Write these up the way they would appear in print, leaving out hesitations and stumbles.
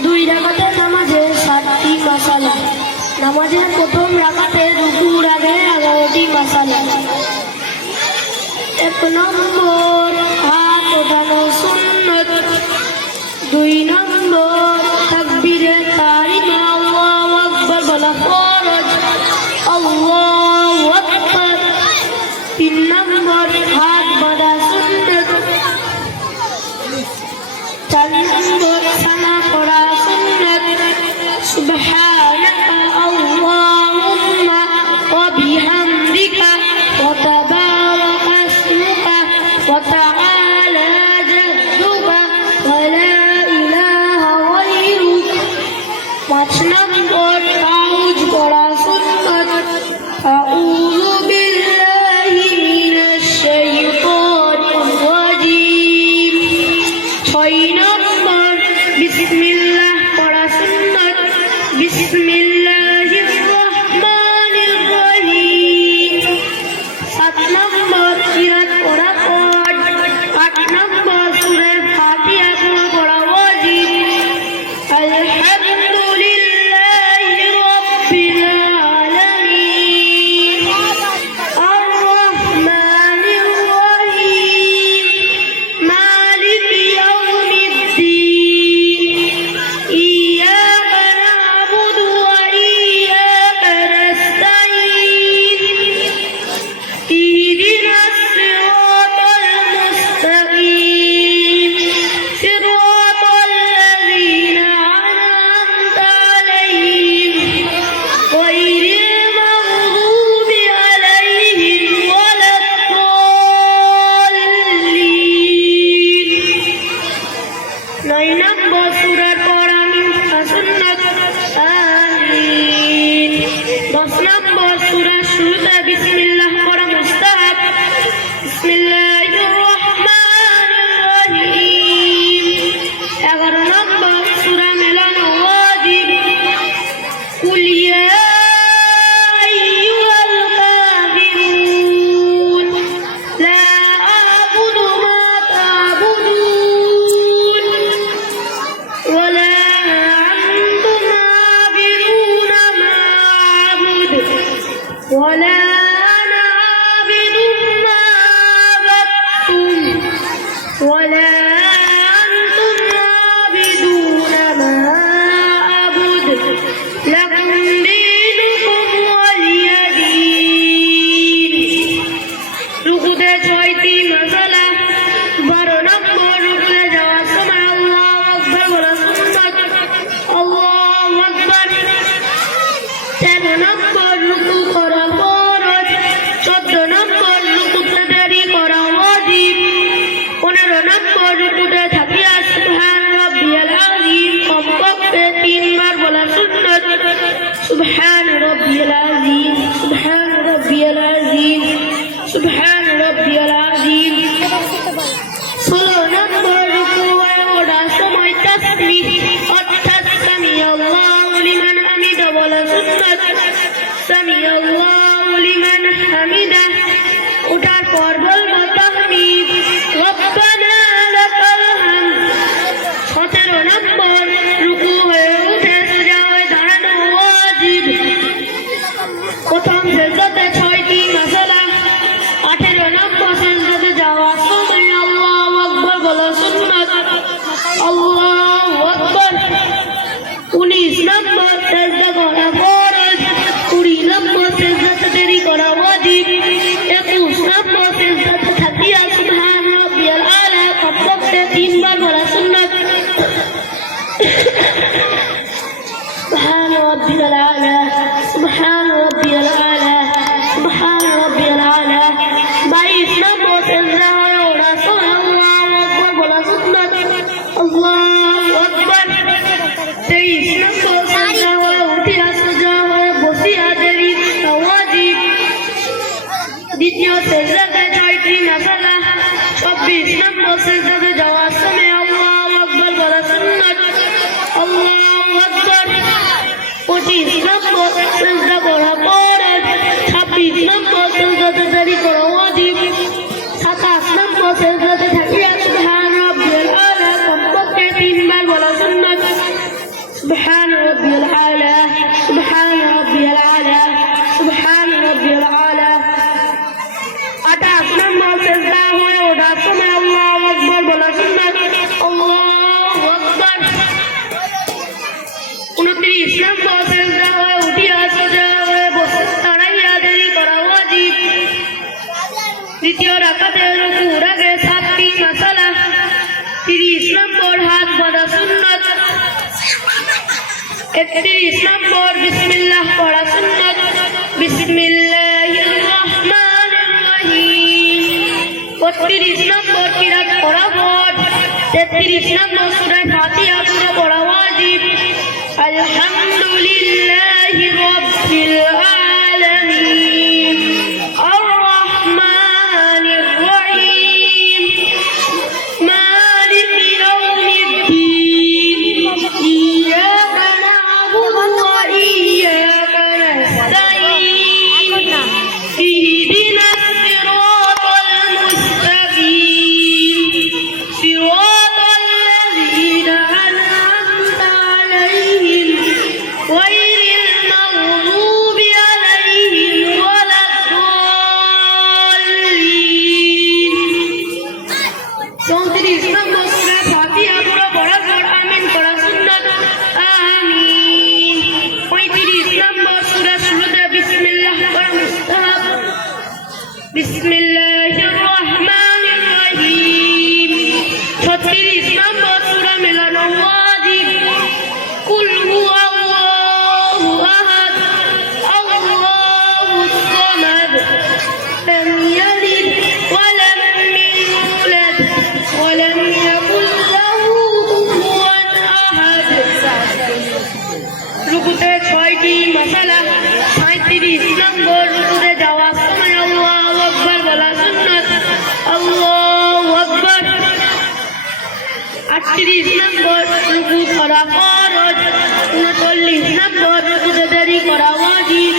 দুই রাকাতের নামাজে 7টি মাসালা। নামাজের প্রথম রাকাতে রুকুর আগে 11টি মাসালা। 1 নম্বর হাত ওঠানো সুন্নত। 2 নম্বর তাকবীরে তাহরিমা আল্লাহু আকবার বলা ফরজ। আল্লাহু আকবার। 3 নম্বর হাত বাঁধা সুন্নত। 4 নম্বর সানা পড়া সুন্নত। সুবহানাকা আল্লাহুম্মা ওয়া বিহামদিকা ওয়া তাবারাকা ইসমুকা ওয়া তাআলা জাদ্দুকা ওয়া লা ইলাহা গায়রুক। 5 নম্বর তাওয়াজ পড়া সুন্নত। আউযু বিল্লাহি মিনাশ শাইতানির রাজীম। 6 নম্বর বিসমিল্লাহ পড়া সুন্নত। বিসমিল্লাহির রহমানির রহিম। 7 নম্বর কিরাত পড়া ফরজ। 8 নম্বর সূরা ফাতিহা পড়া ওয়াজিব। আলহামদুলিল্লাহি রাব্বিল আলামিন আর রহমানির রহিম মালিকি ইয়াউমিদ্দিন ইয়্যাকা না'বুদু ওয়া ইয়্যাকা নাস্তাঈন ইহদিনাস সিরাতাল মুস্তাকিম সিরাতাল লাযীনা আন'আমতা আলাইহিম গায়রিল মাগযুবি আলাইহিম ওয়ালাদ-দাল্লিন। 9 নম্বর সূরা পড়া সুন্নাত। আমিন। 10 নম্বর সূরার শুরুতে বিসমিল্লাহ পড়া মুস্তাহাব। বিসমিল্লাহির রহমানির রহিম। 11 নম্বর সূরা মেলানো ওয়াজিব। কুল ইয়া আইয়ুহাল কাফিরুন লা আ'বুদু মা তা'বুদুন ওয়া লা আনতুম আ'বিদুনা মা আ'বুদু ওয়া লা আনা আ'বিদুম মা আ'বাদতুম ওয়া লা আনতুম আ'বিদুনা মা আ'বুদু লাকুম দীনুকুম ওয়ালিয়া দীন। রুকুতে 6টি মাসালা। 12 নম্বর রুকুতে যাওয়ার সময় আল্লাহু আকবার বলা সুন্নাত। আল্লাহু আকবার। 13 নম্বর রুকু করা ফরজ। 14 নম্বর রুকুতে দেরি করা ওয়াজিব। 15 নম্বর রুকুতে থাকিয়া সুবহান রাব্বিয়াল আযীম কমপক্ষে 3 বার বলা সুন্নাত। সুবহান রাব্বিয়াল আযীম সুবহান রাব্বিয়াল আযীম সুবহান রাব্বিয়াল আযীম। 16 নম্বর রুকুয়ে ওঠার সময় তাসবিহ অর্থাৎ সামিআল্লাহু লিমান হামিদা বলা সুন্নাত। সামিআল্লাহু লিমান হামিদা ওঠার পর বলবো তাহমিদ রব্বানা লাকাল হামদ। 17 নম্বর রুকু হয়ে উঠে সোজা হয়ে দাঁড়ানো ওয়াজিব। প্রথম সেজদাতে 6টি মাসালা। 18 নম্বর সেজদাতে যাওয়ার সময় আল্লাহু আকবার বলা সুন্নাত। আল্লাহু আকবার। 19 নম্বর সেজদা করা ফরজ। 20 নম্বর সেজদাতে দেরি করা ওয়াজিব। 21 নম্বর সেজদাতে থাকিয়া সুবহান রাব্বিয়াল আলা কমপক্ষে 3 বার বলা সুন্নাত। সুবহান রাব্বিয়াল আলা সুবহান রাব্বিয়াল আলা সুবহান রাব্বিয়াল আলা। 22 নম্বর সেজদা হয়ে ওঠার সময় আল্লাহু আকবার বলা সুন্নাত। আল্লাহু আকবার। 23 নম্বর সেজদা হয়ে উঠিয়া সোজা হয়ে বসিয়া দেরি করা ওয়াজিব। দ্বিতীয় সেজদাতে 6টি মাসালা। 24 নম্বর সেজদাতে যাওয়ার সময় আল্লাহু আকবার বলা সুন্নাত। আল্লাহু আকবার। 25 নম্বর সেজদা করা ফরজ। 26 নম্বর সেজদাতে দেরি করা ওয়াজিব। 27 নম্বর সেজদাতে থাকিয়া সুবহান রাব্বিয়াল আলা কমপক্ষে 3 বার বলা সুন্নাত। سبحان ربي الأعلى سبحان ربي الأعلى سبحان ربي الأعلى 28 নম্বর সেজদা হয়ে ওঠার সময় আল্লাহু আকবার বলা সুন্নাত আল্লাহু আকবার 29 নম্বর সেজদা হয়ে উঠিয়া সোজা হয়ে বসে দাঁড়াইয়া দেরি করা ওয়াজিব দ্বিতীয় রাকাতে রুকুর আগে 7টি মাসালা 30 নম্বর হাত বাঁধা সুন্নাত 31 নম্বর বিসমিল্লাহ পড়া সুন্নাত বিসমিল্লাহির রহমানির রহিম 32 নম্বর কিরাত পড়া ফরজ 33 নম্বর সূরা ফাতিহা পুরো পড়া ওয়াজিব আলহামদুলিল্লাহি রাব্বিল আলামিন আর রহমানির রহিম মালিকি ইয়াউমিদ্দিন ইয়্যাকা না'বুদু ওয়া ইয়্যাকা নাস্তাঈন ইহদিনাস সিরাতাল মুস্তাকিম সিরাতাল লাযীনা আন'আমতা আলাইহিম গায়রিল মাগযূবি আলাইহিম ওয়ালাদ-দাল্লিন 34 নম্বর সূরা ফাতিহা পুরো পড়া পর আমিন পড়া সুন্নাত আমিন 35 নম্বর সূরা শুরুতে বিসমিল্লাহ পড়া মুস্তাহাব বিসমিল্লাহির রহমানির রহিম 36 নম্বর সূরা মিলানো ওয়াজিব কুল হুয়াল্লাহু আহাদ আল্লাহুস সামাদ লাম ইয়ালিদ ওয়া লাম ইউলাদ ওয়া লাম ইয়াকুল লাহু কুফুওয়ান আহাদ রুকুতে 6টি মাসালা 37 নম্বর রুকুতে যাওয়ার সময় আল্লাহু আকবার বলা সুন্নাত আল্লাহু আকবার 38 নম্বর রুকু করা ফরজ 39 নম্বর রুকুতে দেরি করা ওয়াজিব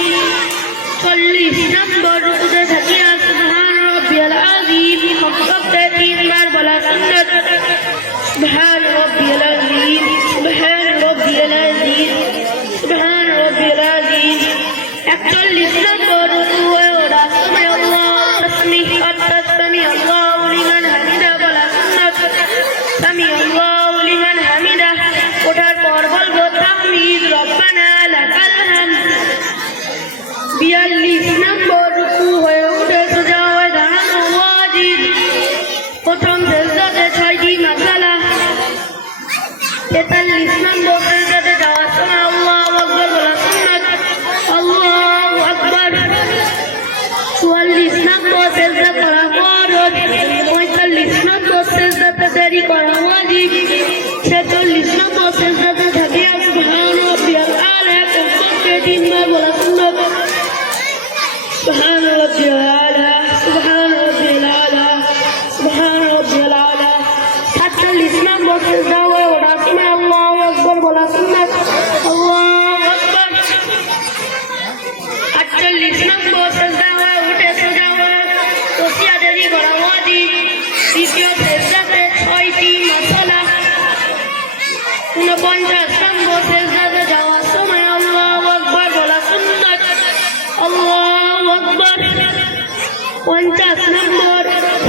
40 নম্বর রুকুতে থাকিয়া সুবহান রাব্বিয়াল আযীম শব্দে 3 বার বলা সুন্নাত সুবহান রাব্বিয়াল আযীম সুবহান রাব্বিয়াল আযীম সুবহান রাব্বিয়াল আযীম 41 নম্বর রুকু হয়ে ওঠার সময় আল্লাহু তাসবিহ অর্থাৎ সামি আল্লাহু লিমান হামিদা বলা সুন্নাত সামি আল্লাহু লিমান হামিদা ওঠার পর বলবো তাহমিদ রব্বানা লাকাল হামদ 42 নম্বর রুকু হয়ে উঠে সোজা হয়ে দাঁড়ানো ওয়াজিব প্রথম সেজদাতে 6টি মাসালা 43 নম্বর সেজদাতে যাওয়ার সময় আল্লাহু আকবার বলা সুন্নাত আল্লাহু আকবার 44 নম্বর সেজদা করা ফরজ 45 নম্বর সেজদাতে দেরি করা ওয়াজিব 46 নম্বর সেজদাতে থাকিয়া সুবহান রাব্বিয়াল আ'লা কমপক্ষে 3 বার বলা সুন্নাত সুবহান রাব্বিয়াল আ'লা সুবহান রাব্বিয়াল আ'লা সুবহান রাব্বিয়াল আ'লা 47 নম্বর সেজদা হয়ে ওঠার সময় আল্লাহু আকবার বলা সুন্নাত আল্লাহু আকবার 48 নম্বর সেজদা হয়ে উঠে সোজা হয়ে বসিয়া দেরি করা ওয়াজিব দ্বিতীয় সেজদাতে 6টি মাসালা 49 নম্বর সেজদাতে যাওয়ার সময় আল্লাহু আকবার বলা সুন্নাত আল্লাহু আকবার 50 নম্বর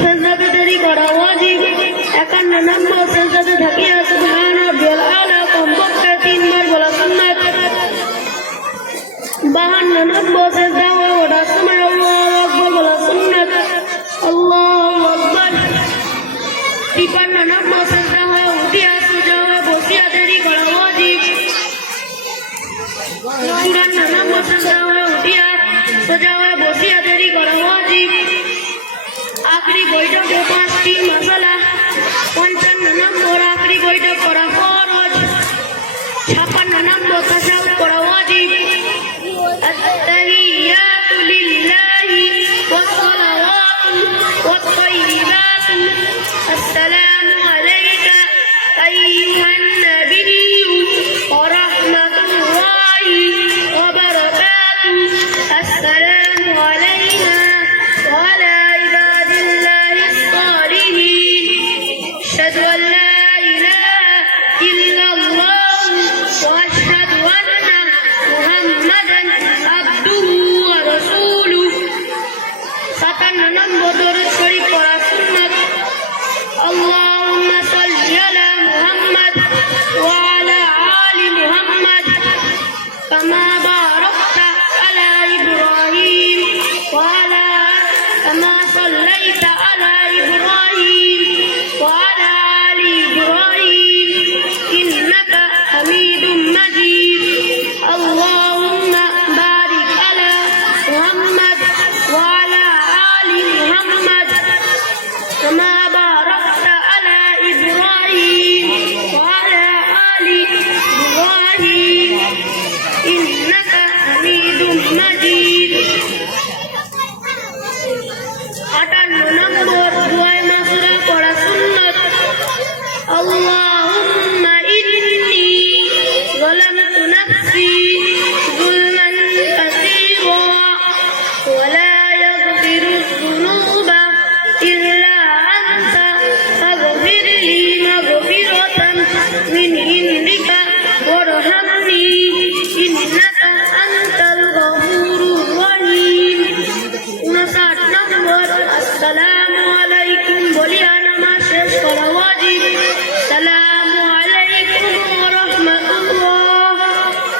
সেজদাতে দেরি করা ওয়াজিব 51 নম্বর সেজদাতে থাকিয়া সুবহান রাব্বিয়াল আ'লা কমপক্ষে 3 বার বলা সুন্নাত 52 নম্বর সেজদা হয়ে ওঠার সময় আল্লাহু আকবার বলা সুন্নাত আল্লাহু আকবার 53 নম্বর সেজদা হয়ে উঠিয়া সোজা হয়ে বসিয়া দেরি করা ওয়াজিব 54 নম্বর সেজদা হয়ে উঠিয়া সোজা হয়ে বসিয়া দেরি করা ওয়াজিব আখরি বৈঠকে 5টি মাসালা 55 নম্বর আখরি বৈঠক করা ফরজ 56 নম্বর তাশাহুদ করা ওয়াজিব আত-তাহিয়াতু লিল্লাহি ওয়াস-সালাওয়াতু ওয়াত-তাইয়্যিবাতু আসসালামু আলাইকা আইয়ুহান নাবিয়্যু ওয়া রাহমাতুল্লাহি ওয়া বারাকাতুহু আসসালামু আলাইনা ওয়া আলা ইবাদিল্লাহিস সালিহিন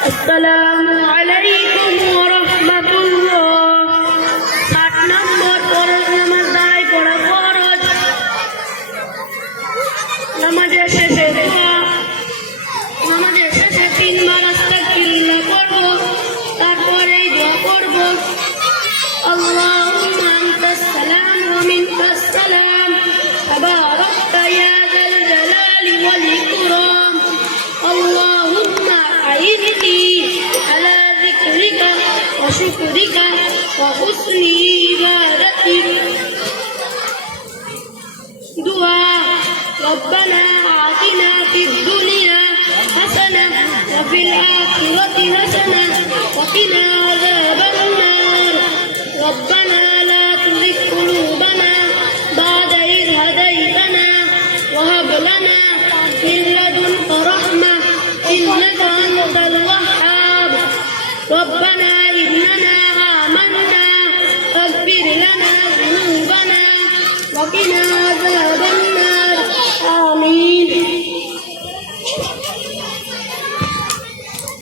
আসসালামু আলাইকুম ওয়া রাহমাতুল্লাহ। 8 নম্বর ফরজ নামাজ দাঁড়ায় পড়া ফরজ। নামাজের শেষে দোয়া, নামাজের শেষে 3 বার আস্তাগফিরুল্লাহ পড়ব, তারপরে দোয়া পড়ব, আল্লাহুম্মা আনতাস সালাম ওয়া মিনকাস সালাম তাবারাকতা ইয়া যাল জালালি ওয়াল ইকরাম। আল্লাহুম্মা আইননি আলা যিকরিকা ওয়া শুকরিকা ওয়া হুসনি ইবাদাতিক। দোয়া রব্বানা